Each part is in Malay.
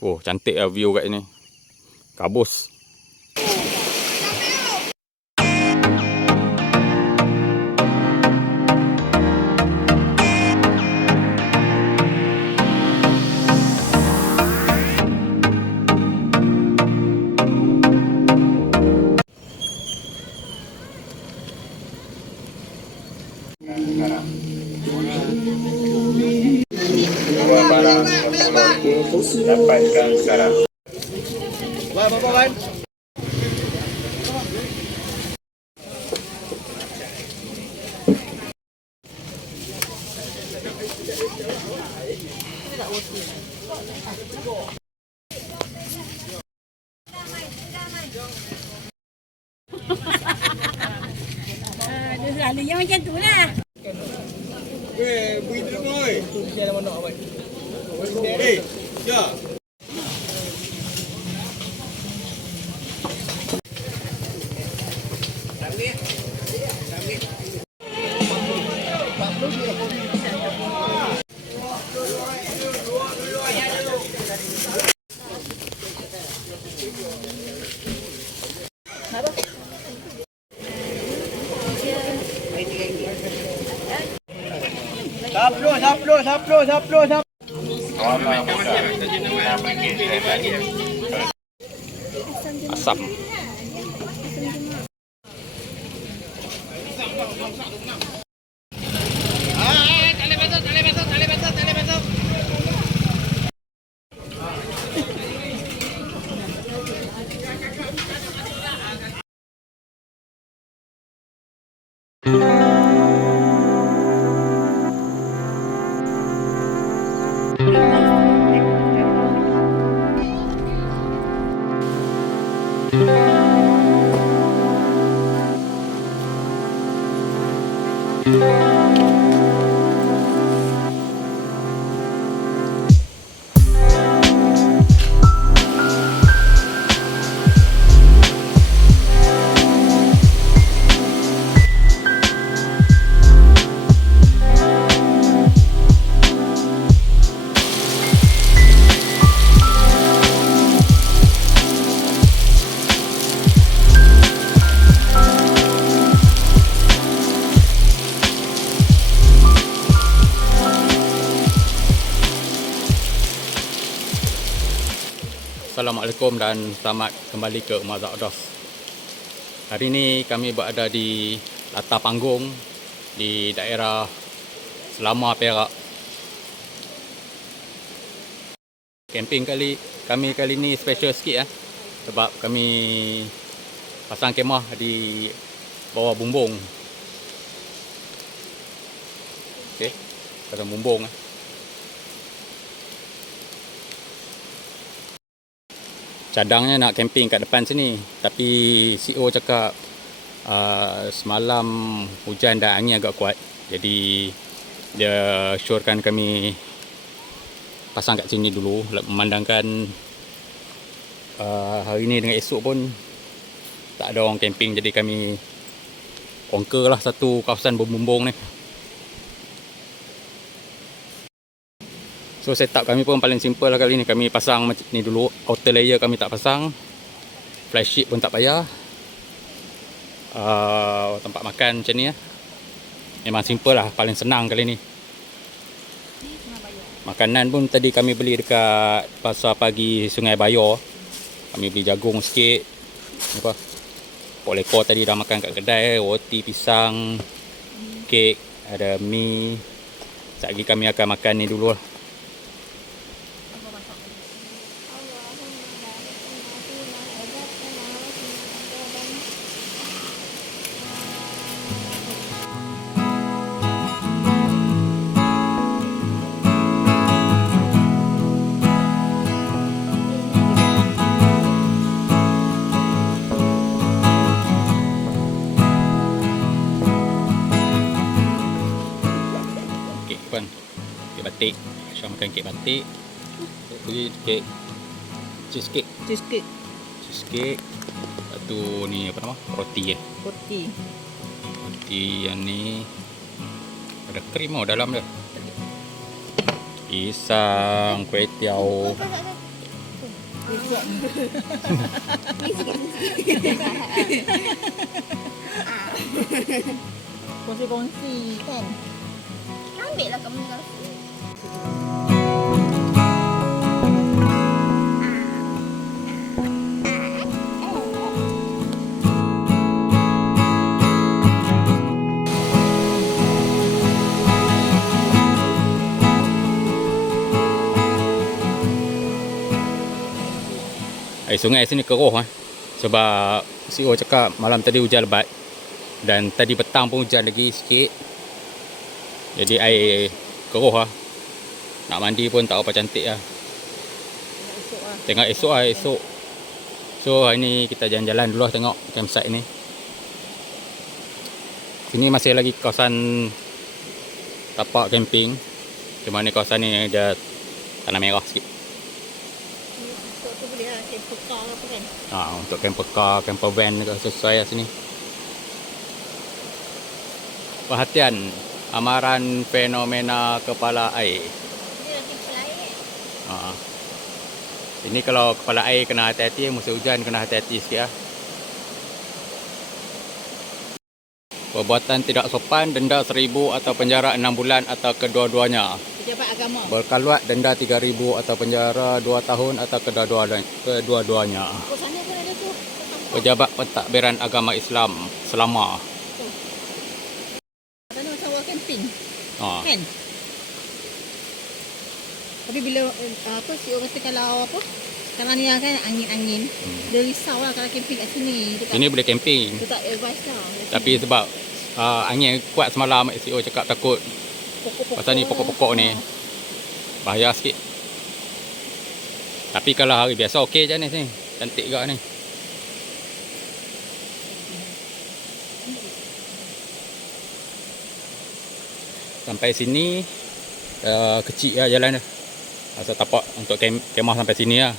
Oh, cantik lah view kat sini. Kabus. Dua barang dapatkan sekarang. Dia selalunya macam tu lah. Pergi dulu boy. Tu dia ada mana awak. Eh, ya. Saplo. Asam. Assalamualaikum dan selamat kembali ke Rumah Zakdos. Hari ini kami berada di latar panggung di daerah Selama, Perak. Camping kami kali ni special sikit sebab kami pasang kemah di bawah bumbung. Okey, pasang bumbung. Cadangnya nak camping kat depan sini, tapi CEO cakap semalam hujan dan angin agak kuat, jadi dia syorkan kami pasang kat sini dulu, memandangkan hari ni dengan esok pun tak ada orang camping, jadi kami conquer lah satu kawasan berbumbung ni. So setup kami pun paling simple lah kali ni. Kami pasang macam ni dulu. Outer layer kami tak pasang. Flysheet pun tak payah. Tempat makan macam ni memang simple lah. Paling senang kali ni. Makanan pun tadi kami beli dekat pasar pagi Sungai Bayor. Kami beli jagung sikit. Pok lekor tadi dah makan kat kedai. Roti, pisang, kek, ada mi. Sekejap lagi kami akan makan ni dulu lah. Kek batik. Syah makan kek batik. Beli kek cheesecake. Lepas tu ni apa nama? Roti Roti yang ni ada krim dalam dia. Pisang, kuih tiaw. Esok. Kongsi-kongsi kan. Ambil lah kamu kau. Air sungai sini keruh sebab CEO cakap malam tadi hujan lebat dan tadi petang pun hujan lagi sikit. Jadi air keruh Nak mandi pun tak apa cantik Tengok esok esok. So hari ni kita jalan-jalan dulu tengok campsite ni. Sini masih lagi kawasan tapak camping. Di mana kawasan ni ada tanah merah sikit. Esok tu boleh lah camper car apa kan. Untuk camper car, camper van ke sesuai sini. Perhatian, amaran fenomena kepala air. Ini nanti selain. Ini kalau kepala air kena hati-hati, musim hujan kena hati-hati sikit Perbuatan tidak sopan, denda 1,000 atau penjara 6 bulan atau kedua-duanya. Pejabat agama. Berkaluat, denda 3,000 atau penjara 2 tahun atau kedua-duanya. Oh, sana pun ada tu. Pejabat pentadbiran agama Islam selama. Sana macam orang camping. Ha. Kan? Tapi bila apa si orang kata kalau apa? Sekarang ni kan angin-angin. Dia risau lah kalau camping kat sini. Dia tak, Sini boleh camping. dia tak advice lah. Tapi sebab angin kuat semalam, CEO cakap takut Pokok-pokok pasal ni pokok-pokok ni bahaya sikit. Tapi kalau hari biasa okey je ni sini. Cantik juga ni. Sampai sini kecil lah jalan dia. Asal tapak untuk kemah sampai sini lah.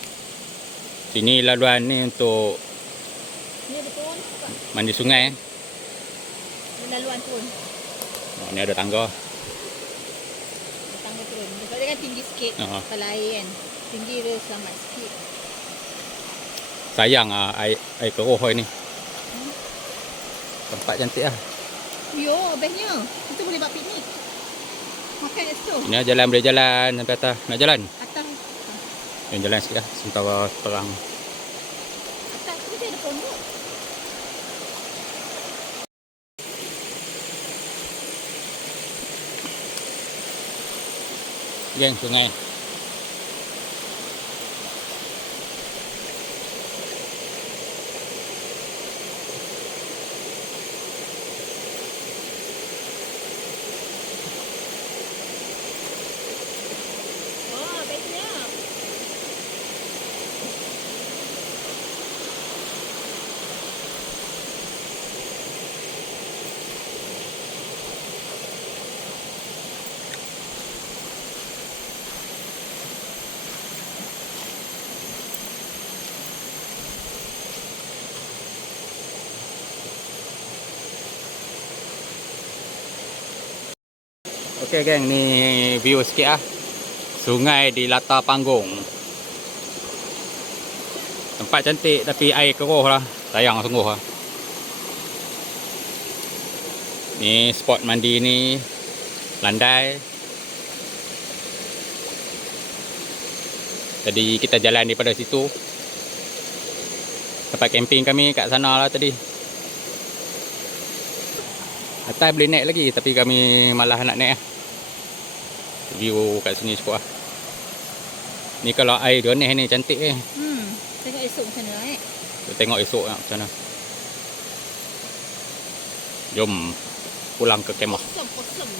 Sini laluan ni untuk Ni betul. mandi sungai. Laluan turun. Ni ada tangga. Tangga turun. Sebab dia kan tinggi sikit. Kepala air kan. Tinggi dia selamat sikit. Sayang air keruh ni. Tempat cantik lah. Yo, bestnya. Kita boleh buat piknik. Makan kat situ. Ini jalan boleh jalan sampai atas. Nak jalan? Atas. Yang jalan sikit lah. Sementara terang. Atas tu dia ada pondok. Geng sungai. Oh, bestnya. Okey geng, ni view sikit lah. Sungai di latar panggung. Tempat cantik tapi air keruh lah. Sayang sungguh lah. Ni spot mandi ni. Landai. Tadi kita jalan daripada situ. Tempat camping kami kat sana lah tadi. Atas boleh naik lagi tapi kami malah nak naik lah. View kat sini cukup lah. Ni kalau air jernih ni cantik Tengok esok macam mana Kita tengok esok lah macam mana. Jom pulang ke kemah. Awesome.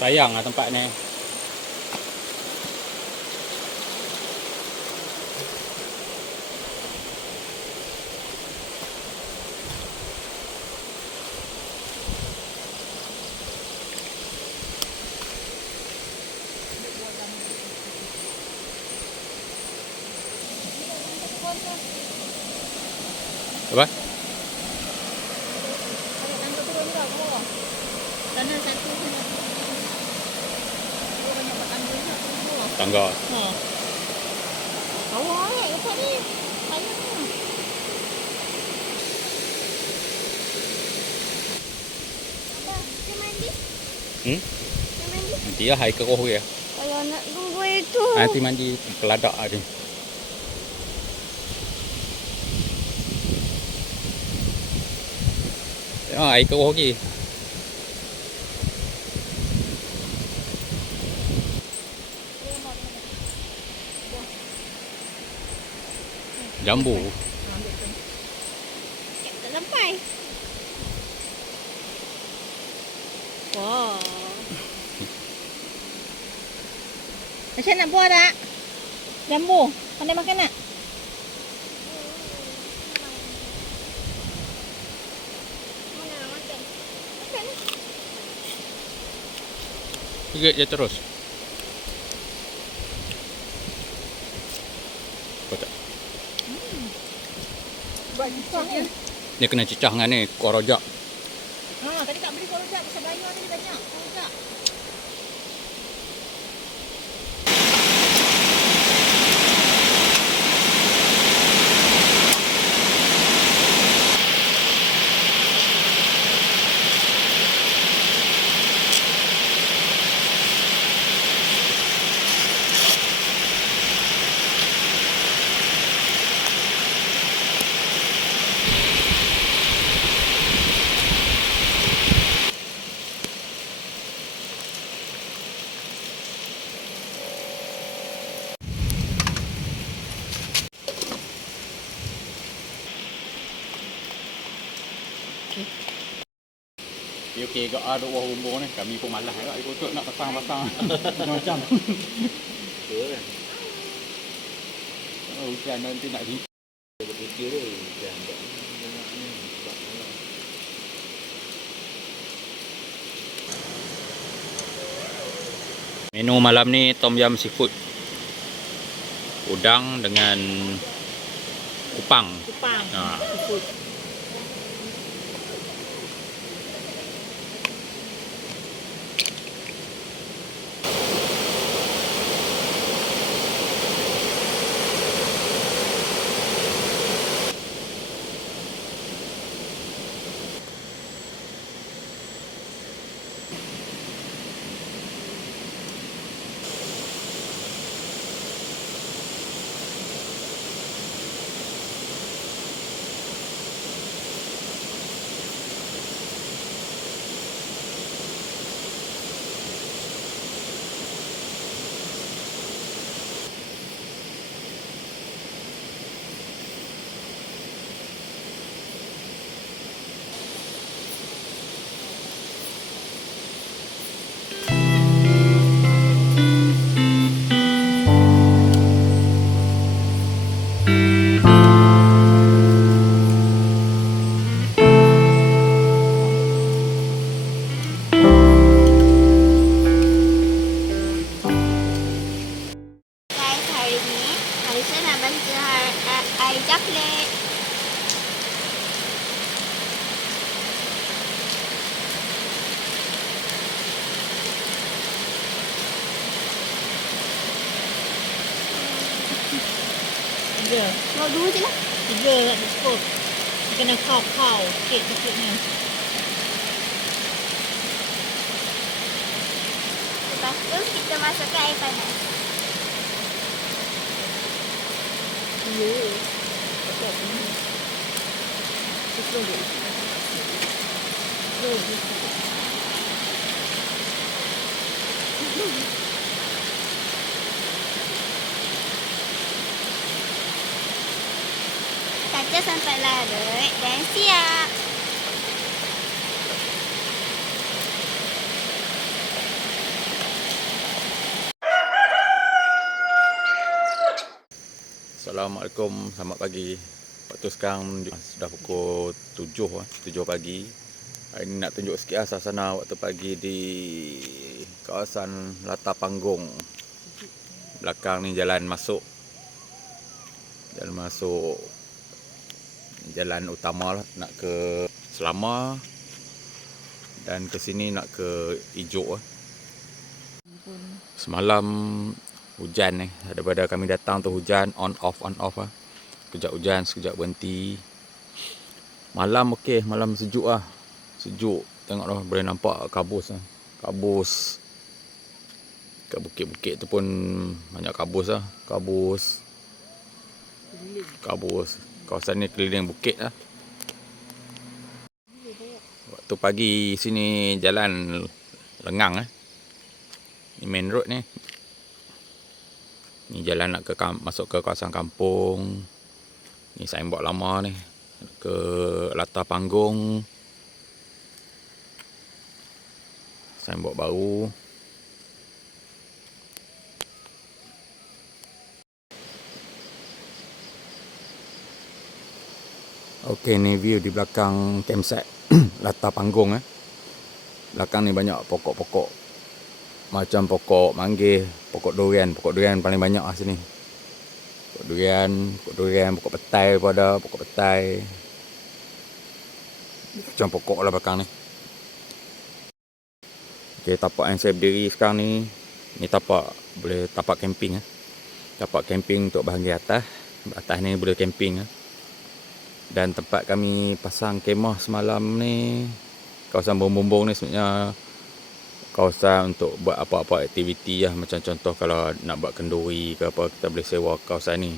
Sayang lah tempat ni. Apa? Ada tangga turun juga bawah. Sana satu sana. Dia banyak buat tangga juga turun bawah. Tangga. Ha. Bawah lepas ni. Payah ni. Apa? Kita mandi? Hmm? Kita mandi? Nanti lah air keruh dia. Kalau nak tunggu itu. Nanti mandi peladak ni. Air keruh lagi. Jambu. Ambil tu. Tak sampai. Wah. Macam nak buat tak? Jambu. Pandai makan tak? Mana nak makan? Makan ni. Gigit je terus. Kau tak? Buat cicah ni. Dia kena cicah dengan ni, kuah rojak. Ha, tadi tak beli kuah rojak pasal bayar tadi banyak kuah rojak. Okey, gak ada buah bumbung ni. Kami pun malas agak ikut nak pasang-pasang. Macam. Oh, hujan nanti nak di. Menu malam ni tom yum seafood. Udang dengan kupang. Kupang. Ha. Seafood. Guys, hari ni Aisyah nak baca air coklat. Tiga. Mau dua je lah. Tiga tak cukup. Dia kena kau sikit coklatnya. Lepas tu kita masukkan air panas. Ya. Coklat ni. Slow je. Slow je. Kaca sampai larut dan siap. Assalamualaikum, selamat pagi. Waktu sekarang sudah pukul 7 pagi. Hari ini nak tunjuk sikit suasana waktu pagi di kawasan Latar Panggung. Belakang ni jalan masuk jalan utama lah, nak ke Selama dan ke sini nak ke Ijuk lah. Semalam hujan daripada kami datang tu hujan on off lah. Sekejap hujan, sekejap berhenti. Malam okey, malam sejuk lah. Sejuk, tengoklah boleh nampak kabus lah. Kabus. Kat bukit-bukit tu pun banyak kabus lah. Kabus. Kawasan ni keliling bukit lah. Waktu pagi sini jalan lengang Ni main road ni. Ni jalan nak masuk ke kawasan kampung. Ni signboard lama ni. Ke latar panggung. Signboard baru. Okey, ni view di belakang campsite. Latar panggung Belakang ni banyak pokok-pokok. Macam pokok manggis, pokok durian. Pokok durian paling banyak lah sini. Pokok durian, pokok petai pun ada, pokok petai. Macam pokok lah belakang ni. Okey, tapak yang saya berdiri sekarang ni tapak, boleh tapak camping Tapak camping untuk bahagian atas. Atas ni boleh camping Dan tempat kami pasang kemah semalam ni, kawasan bumbung-bumbung ni sebenarnya kawasan untuk buat apa-apa aktiviti lah. Macam contoh kalau nak buat kenduri ke apa, kita boleh sewa kawasan ni.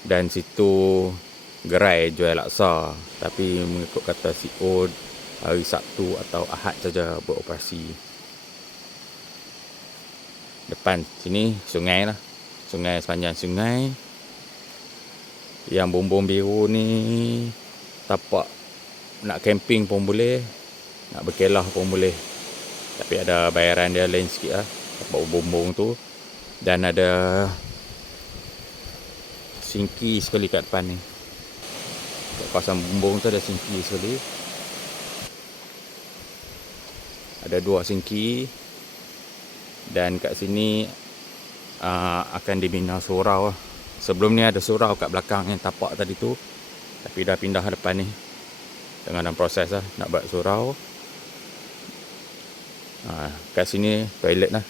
Dan situ gerai jual laksa. Tapi mengikut kata CEO, hari Sabtu atau Ahad saja beroperasi. Depan sini sungai lah. Sungai, sepanjang sungai. Yang bumbung biru ni tapak nak camping pun boleh, nak berkelah pun boleh. Tapi ada bayaran dia lain sikit lah, tapak bumbung tu. Dan ada singki sekali kat depan ni. Kat kawasan bumbung tu ada singki sekali. Ada 2 singki. Dan kat sini akan dibina surau lah. Sebelum ni ada surau kat belakang yang tapak tadi tu. Tapi dah pindah depan ni. Tengah dalam proses lah nak buat surau. Kat sini toilet lah.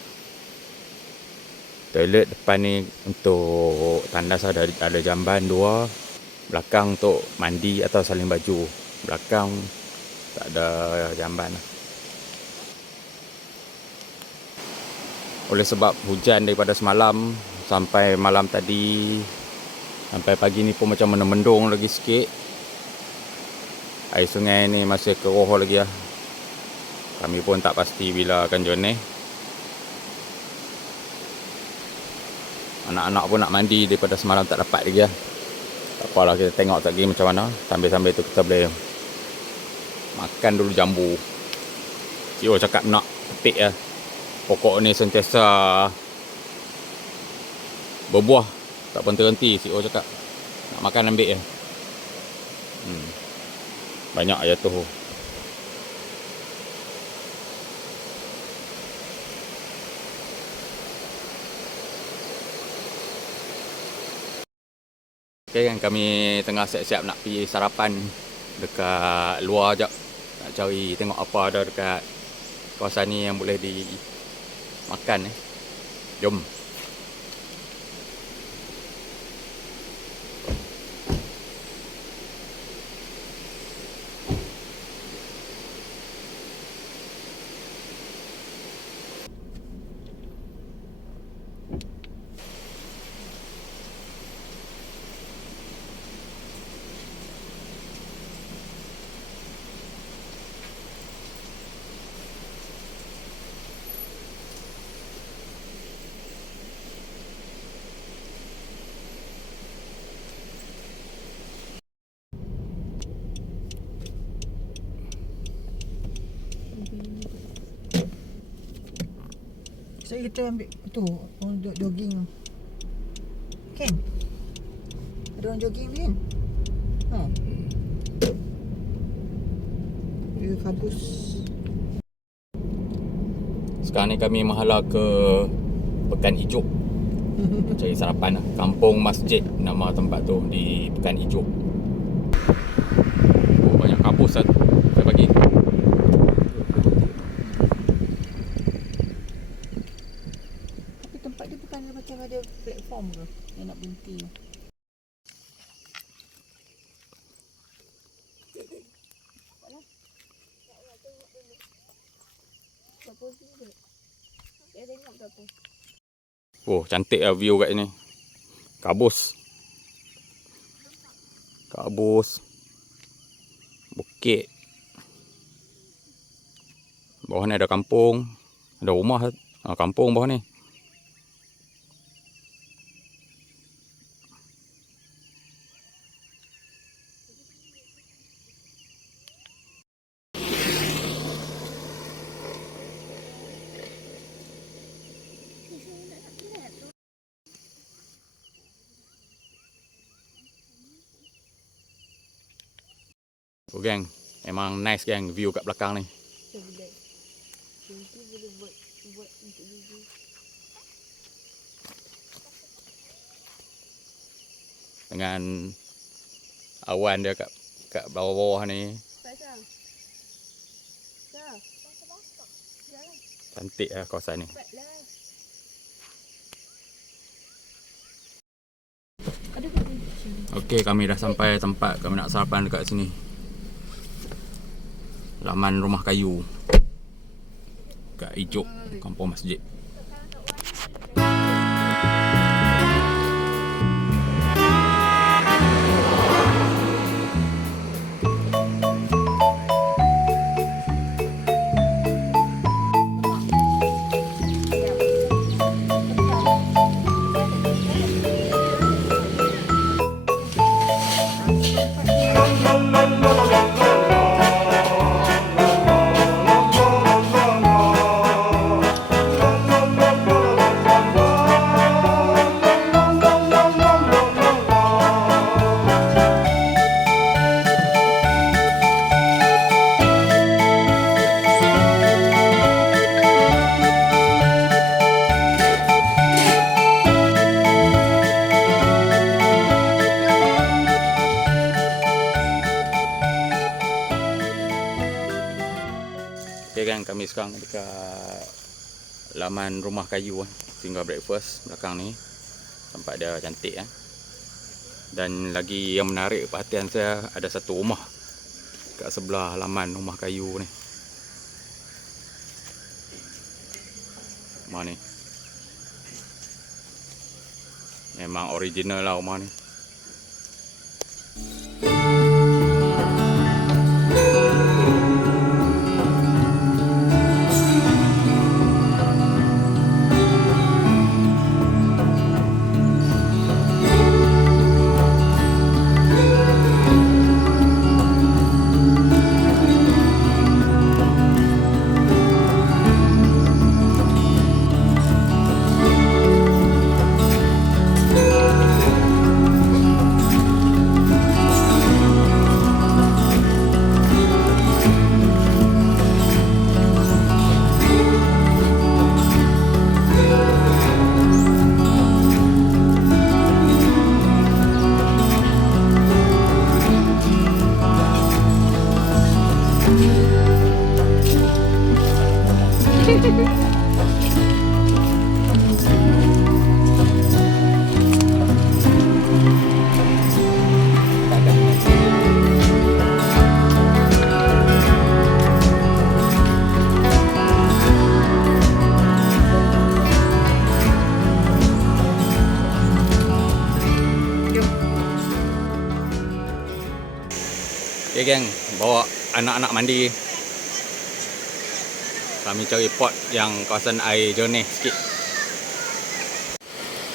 Toilet depan ni untuk tandas ada jamban 2. Belakang untuk mandi atau salin baju. Belakang tak ada jamban lah. Oleh sebab hujan daripada semalam sampai malam tadi, sampai pagi ni pun macam mendung lagi sikit. Air sungai ni masih keruh lagi lah. Kami pun tak pasti bila akan journey. Anak-anak pun nak mandi daripada semalam tak dapat lagi lah. Tak apalah, kita tengok lagi macam mana. Sambil-sambil tu kita boleh makan dulu jambu. CEO cakap nak petik lah. Pokok ni sentiasa berbuah, tak berhenti-henti. CEO cakap nak makan ambil je. Banyak je tu. Okay, kan kami tengah siap-siap nak pergi sarapan dekat luar jap. Nak cari tengok apa ada dekat kawasan ni yang boleh dimakan. Jom. So kita ambil tu orang jogging. Kan? Ada orang jogging ni kan? Dia kabus. Sekarang ni kami menghala ke Pekan Ijuk. Cari sarapan lah. Kampung Masjid nama tempat tu di Pekan Ijuk. Ustaz. Saya bagi. Tapi tempat dia bukan macam ada platform ke yang nak berhenti. Dia tengok berapa. Oh, cantik lah view kat sini. Kabus. Kabus. Bukit. Bawah ni ada kampung. Ada rumah. Kampung bawah ni. Oh gang, memang nice gang view kat belakang ni. Dengan awan dia kat bawah-bawah ni. Cantik lah kawasan ni. Okey, kami dah sampai tempat kami nak sarapan dekat sini. Laman rumah kayu kat Ijuk, kampung masjid. Okay kan, kami sekarang dekat laman rumah kayu singgah breakfast belakang ni. Tempat dia cantik Dan lagi yang menarik perhatian saya, ada satu rumah kat sebelah laman rumah kayu ni. Rumah ni memang original lah rumah ni. Okay geng, bawa anak-anak mandi. Kami cari pot yang kawasan air jernih sikit.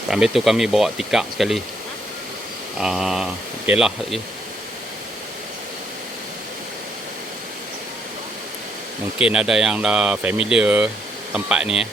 Sambil tu kami bawa tikar sekali. Kelah lagi. Mungkin ada yang dah familiar tempat ni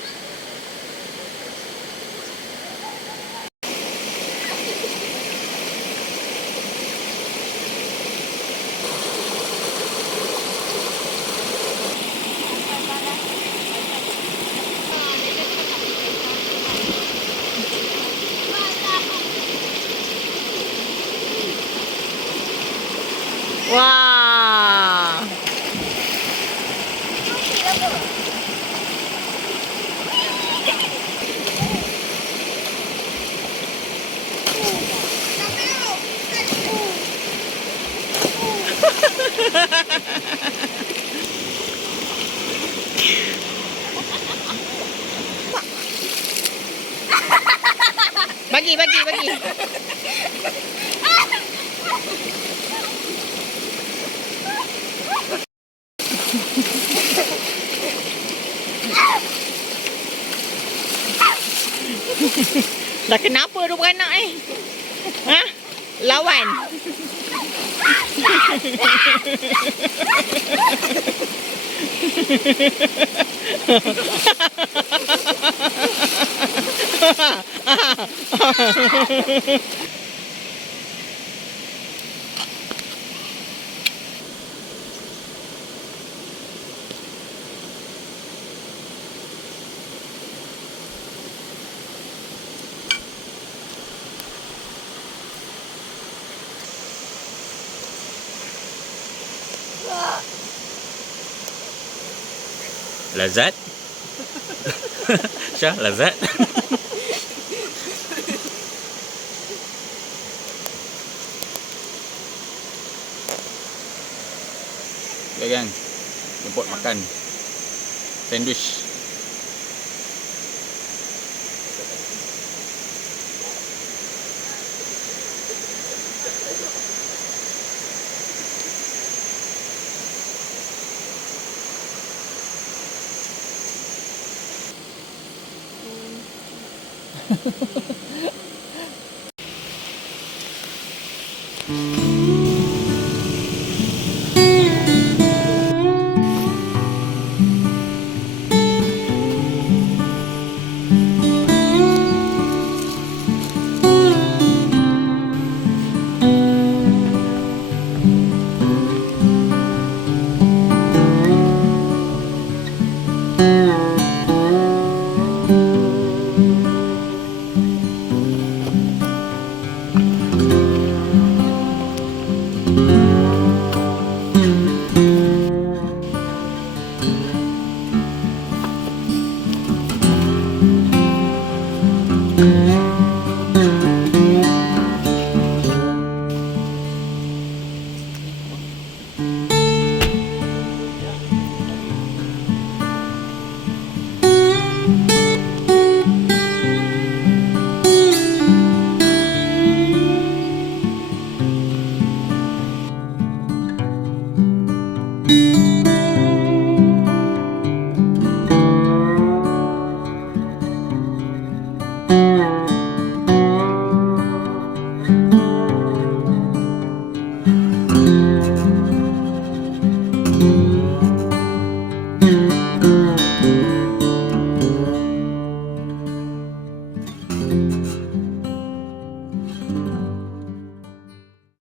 Wah. apa? Bagi. Dah kenapa tu beranak ni? Ha? Lawan. Lazat. Syah, lazat. Ya kan, jemput makan sandwich.